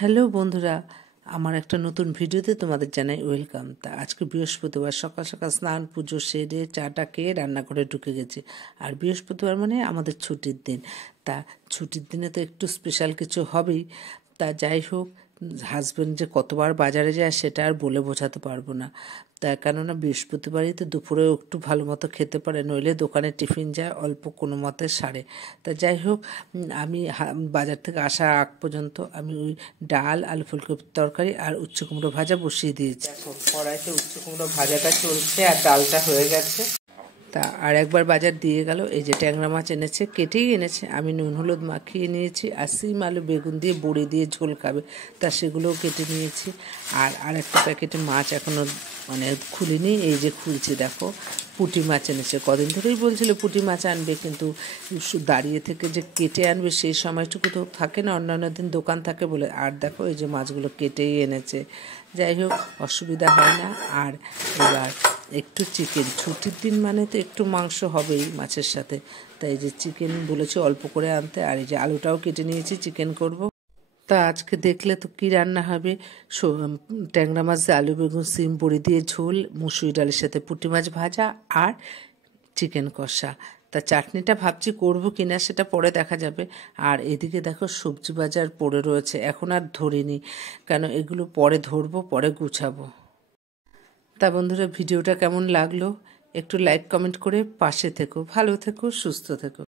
Hello বন্ধুরা, আমার একটা নতুন ভিডিওতে তোমাদের জানাই ওয়েলকাম। তা আজকে বৃহস্পতিবার, সকাল সকাল স্নান পুজো সেরে চাটা খেয়ে রান্নাঘরে ঢুকে গেছি। আর বৃহস্পতিবার মানে আমাদের ছুটির দিন। তা ছুটির দিনে তো একটু স্পেশাল কিছু হবেই। তা যাই হোক, হাজব্যান্ড যে কতবার বাজারে যায় সেটা আর বলে বোঝাতে পারবো না। তা কেননা বৃহস্পতিবারই তো দুপুরেও একটু ভালো মতো খেতে পারে, নইলে দোকানে টিফিন যায় অল্প কোনো মতে সারে। তা যাই হোক, আমি বাজার থেকে আসা আগ পর্যন্ত আমি ওই ডাল, আলু ফুলকপির তরকারি আর উচ্ছে কুমড়ো ভাজা বসিয়ে দিয়েছি। এখন কড়াইতে উচ্ছে কুমড়ো ভাজাটা চলছে আর ডালটা হয়ে গেছে। তা আর একবার বাজার দিয়ে গেল, এই যে ট্যাংরা মাছ এনেছে, কেটেই এনেছে, আমি নুন হলুদ মাখিয়ে নিয়েছি। আর সিম আলু বেগুন দিয়ে বড়ি দিয়ে ঝোল খাবে, তা সেগুলোও কেটে নিয়েছি। আর একটা প্যাকেটে মাছ এখনও খুলিনি, এই যে খুলছি দেখো। পুঁটি মাছ এনেছে, কদিন ধরেই বলছিল পুঁটি মাছ আনবে, কিন্তু দাঁড়িয়ে থেকে যে কেটে আনবে সেই সময়টুকু তো থাকে না, অন্যান্য দিন দোকান থাকে বলে। আর দেখো এই যে মাছগুলো কেটেই এনেছে, যাই হোক অসুবিধা হয় না। আর এবার একটু চিকেন, ছুটির দিন মানে তো একটু মাংস হবেই মাছের সাথে। তাই যে চিকেন বলেছি অল্প করে আনতে, আর এই যে আলুটাও কেটে নিয়েছি, চিকেন করব। তা আজকে দেখলে তো কী রান্না হবে, ট্যাংরা মাছ দিয়ে আলু বেগুন সিম বড়ি দিয়ে ঝোল, মুসুরি ডালের সাথে পুঁটি মাছ ভাজা আর চিকেন কষা। তা চাটনিটা ভাবছি করব কিনা সেটা পরে দেখা যাবে। আর এদিকে দেখো সবজি বাজার পড়ে রয়েছে, এখন আর ধরিনি, কেন এগুলো পরে ধরবো, পরে গুছাবো। তা বন্ধুরা, ভিডিওটা কেমন লাগলো একটু লাইক কমেন্ট করে পাশে থেকো, ভালো থেকো, সুস্থ থেকো।